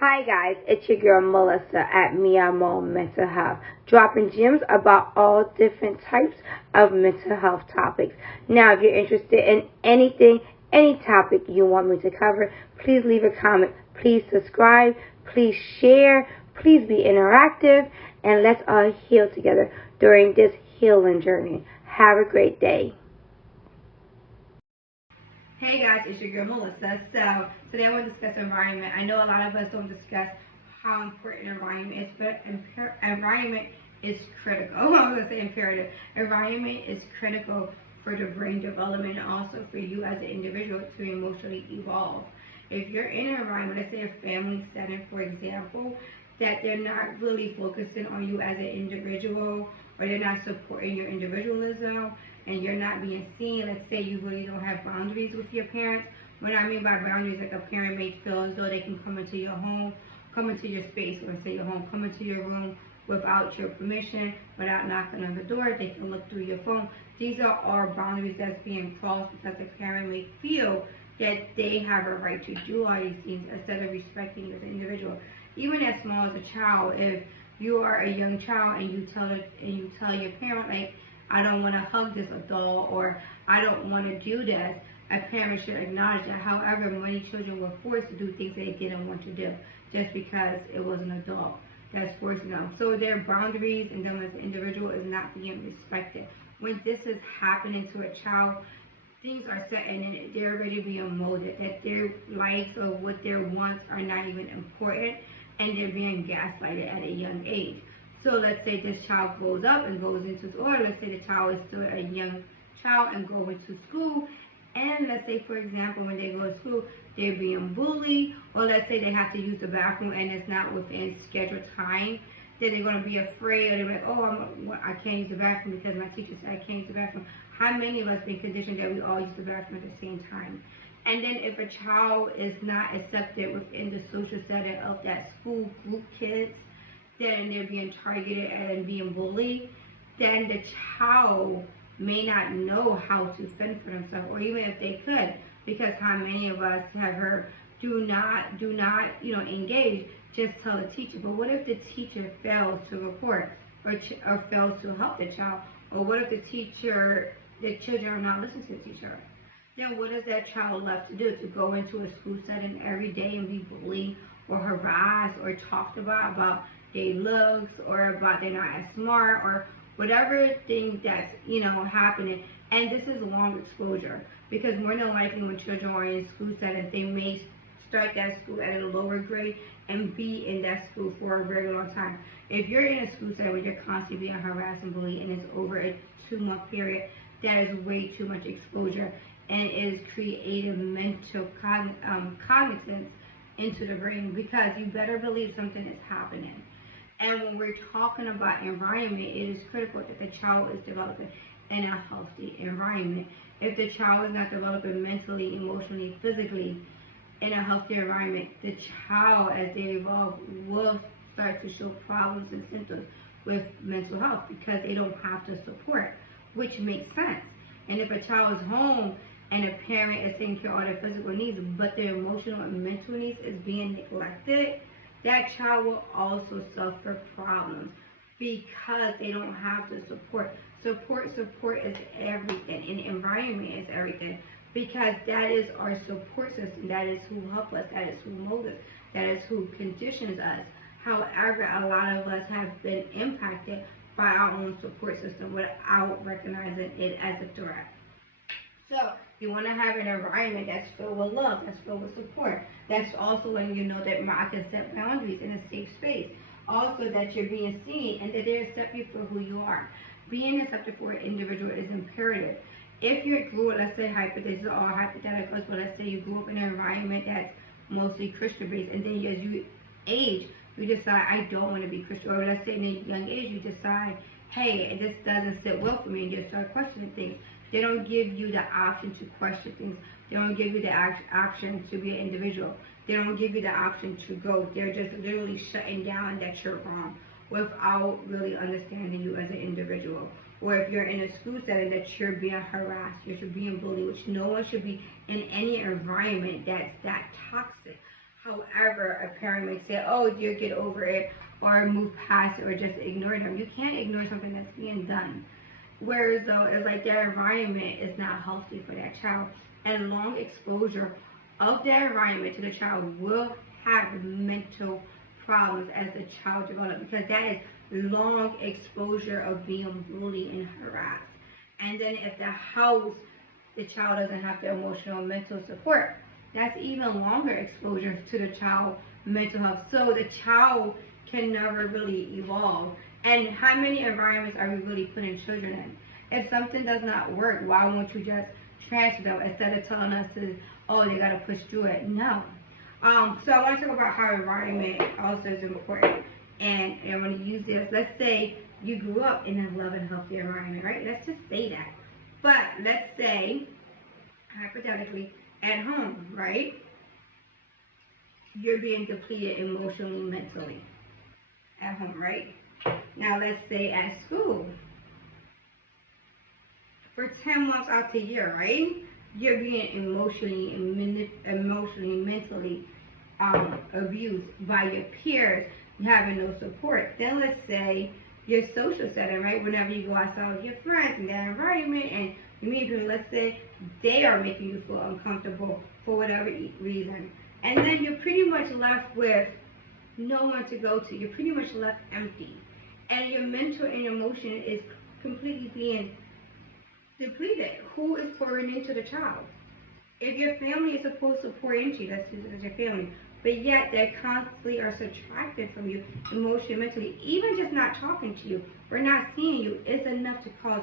Hi guys, it's your girl Melissa at Miyamo Mental Health, dropping gems about all different types of mental health topics. Now, if you're interested in anything, any topic you want me to cover, please leave a comment, please subscribe, please share, please be interactive, and let's all heal together during this healing journey. Have a great day. Hey guys, it's your girl Melissa. So today I want to discuss environment. I know a lot of us don't discuss how important environment is, but environment is critical. I was going to say imperative. Environment is critical for the brain development and also for you as an individual to emotionally evolve. If you're in an environment, let's say a family setting, for example, that they're not really focusing on you as an individual, or they're not supporting your individualism, and you're not being seen. Let's say you really don't have boundaries with your parents. What I mean by boundaries, like a parent may feel as though they can come into your home, come into your space, or say your home, come into your room without your permission, without knocking on the door. They can look through your phone. These are all boundaries that's being crossed because the parent may feel that they have a right to do all these things instead of respecting you as an individual. Even as small as a child, if you are a young child and you tell your parent, like, I don't want to hug this adult, or I don't want to do this, a parent should acknowledge that. However, many children were forced to do things they didn't want to do just because it was an adult that's forcing them. So their boundaries and them as an individual is not being respected. When this is happening to a child, things are set and they're already being molded, that their likes or what their wants are not even important, and they're being gaslighted at a young age. So let's say this child grows up and goes into, or let's say the child is still a young child and going to school, and let's say, for example, when they go to school, they're being bullied, or let's say they have to use the bathroom and it's not within scheduled time, then they're going to be afraid, or they're like, oh, I can't use the bathroom because my teacher said I can't use the bathroom. How many of us been conditioned that we all use the bathroom at the same time? And then if a child is not accepted within the social setting of that school group kids, then they're being targeted and being bullied, then the child may not know how to fend for themselves, or even if they could, because how many of us have heard, do not, engage, just tell the teacher. But what if the teacher fails to report, or fails to help the child? Or what if the children are not listening to the teacher? Then what is that child left to do? To go into a school setting every day and be bullied or harassed or talked about their looks, or about they're not as smart, or whatever thing that's happening. And this is long exposure, because more than likely when children are in school settings, they may start that school at a lower grade and be in that school for a very long time. If you're in a school setting where you're constantly being harassed and bullied and it's over a 2-month period, that is way too much exposure, and it is creating mental cognizance into the brain, because you better believe something is happening. And when we're talking about environment, it is critical that the child is developing in a healthy environment. If the child is not developing mentally, emotionally, physically in a healthy environment, the child, as they evolve, will start to show problems and symptoms with mental health, because they don't have the support, which makes sense. And if a child is home and a parent is taking care of all their physical needs, but their emotional and mental needs is being neglected, that child will also suffer problems, because they don't have the support. Support is everything, and environment is everything, because that is our support system. That is who helps us. That is who molds us. That is who conditions us. However, a lot of us have been impacted by our own support system without recognizing it as a threat. So you want to have an environment that's filled with love, that's filled with support. That's also when you know that I can set boundaries in a safe space. Also that you're being seen and that they accept you for who you are. Being accepted for an individual is imperative. If you grew up, let's say this is all hypotheticals, but let's say you grew up in an environment that's mostly Christian based, and then as you age, you decide, I don't want to be Christian. Or let's say in a young age, you decide, hey, this doesn't sit well for me, and you start questioning things. They don't give you the option to question things. They don't give you the option to be an individual. They don't give you the option to go. They're just literally shutting down that you're wrong without really understanding you as an individual. Or if you're in a school setting that you're being harassed, you're being bullied, which no one should be in any environment that's that toxic. However, a parent may say, oh, dear, get over it, or move past it, or just ignore them. You can't ignore something that's being done. Whereas though, it's like their environment is not healthy for that child. And long exposure of their environment to the child will have mental problems as the child develops, because that is long exposure of being bullied and harassed. And then if the house, the child doesn't have the emotional and mental support, that's even longer exposure to the child mental health. So the child can never really evolve. And how many environments are we really putting children in? If something does not work, why won't you just transfer them instead of telling us to, oh, they gotta push through it? No. So I want to talk about how environment also is important. And I want to use this. Let's say you grew up in a loving, healthy environment, right? Let's just say that. But let's say, hypothetically, at home, right? You're being depleted emotionally, mentally. At home, right? Now let's say at school. For 10 months out the year, right? You're being emotionally and mentally abused by your peers, having no support. Then let's say your social setting, right? Whenever you go outside with your friends in that environment and you meet people, let's say they are making you feel uncomfortable for whatever reason. And then you're pretty much left with no one to go to. You're pretty much left empty. And your mental and emotion is completely being depleted. Who is pouring into the child? If your family is supposed to pour into you, that's your family, but yet they constantly are subtracted from you emotionally, mentally, even just not talking to you or not seeing you is enough to cause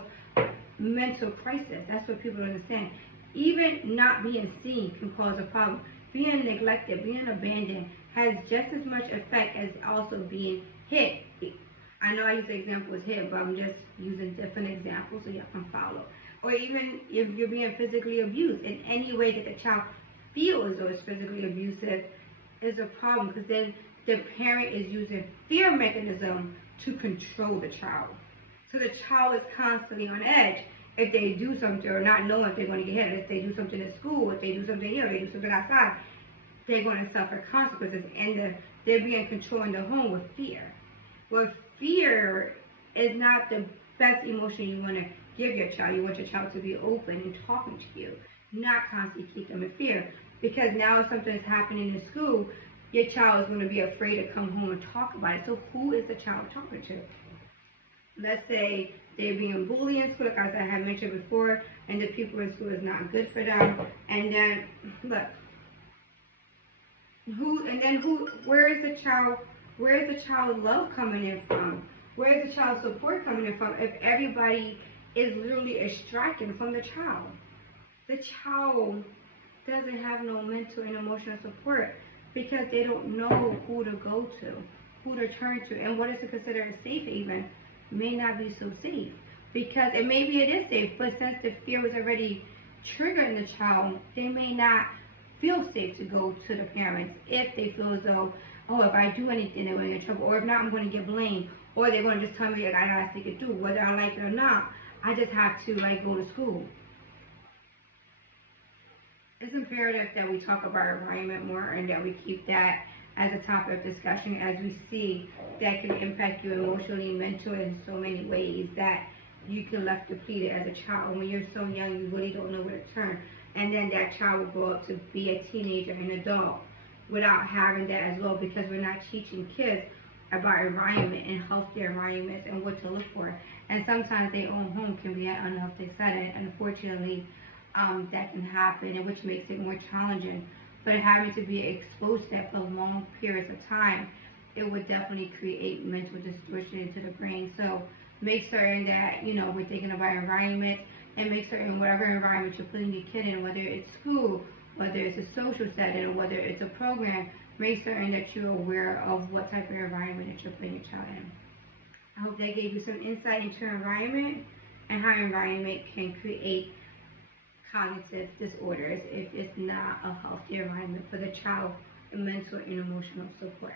mental crisis. That's what people don't understand. Even not being seen can cause a problem. Being neglected, being abandoned has just as much effect as also being hit. I know I use the example as hit, but I'm just using different examples so y'all can follow. Or even if you're being physically abused in any way that the child feels as though it's physically abusive is a problem, because then the parent is using fear mechanism to control the child. So the child is constantly on edge if they do something or not knowing if they're going to get hit. If they do something at school, if they do something here, if they do something outside, they're going to suffer consequences, and they're being controlled in the home with fear. Well, fear is not the best emotion you want to give your child. You want your child to be open and talking to you, not constantly keep them in fear. Because now if something is happening in school, your child is going to be afraid to come home and talk about it. So who is the child talking to? Let's say they're being bullied in school, like as I had mentioned before, and the people in school is not good for them. And then, look, where is the child love coming in from? Where is the child support coming in from if everybody is literally extracting from the child? The child doesn't have no mental and emotional support because they don't know who to go to, who to turn to, and what is considered safe even may not be so safe. Because, and maybe it is safe, but since the fear was already triggered in the child, they may not feel safe to go to the parents if they feel as though, oh, if I do anything, they're going to get in trouble, or if not, I'm going to get blamed, or they're going to just tell me that I got to stick it through, whether I like it or not. I just have to go to school. It's imperative that we talk about our environment more and that we keep that as a topic of discussion, as we see that can impact you emotionally and mentally in so many ways that you can left depleted as a child. When you're so young, you really don't know where to turn. And then that child will grow up to be a teenager and adult without having that as well, because we're not teaching kids about environment and healthy environments and what to look for. And sometimes their own home can be an unhealthy setting, and unfortunately, that can happen, and which makes it more challenging. But having to be exposed to that for long periods of time, it would definitely create mental distortion into the brain. So make certain that, we're thinking about environment, and make certain whatever environment you're putting your kid in, whether it's school, whether it's a social setting, or whether it's a program, make certain that you're aware of what type of environment that you're putting your child in. I hope that gave you some insight into environment and how environment can create cognitive disorders if it's not a healthy environment for the child, mental and emotional support.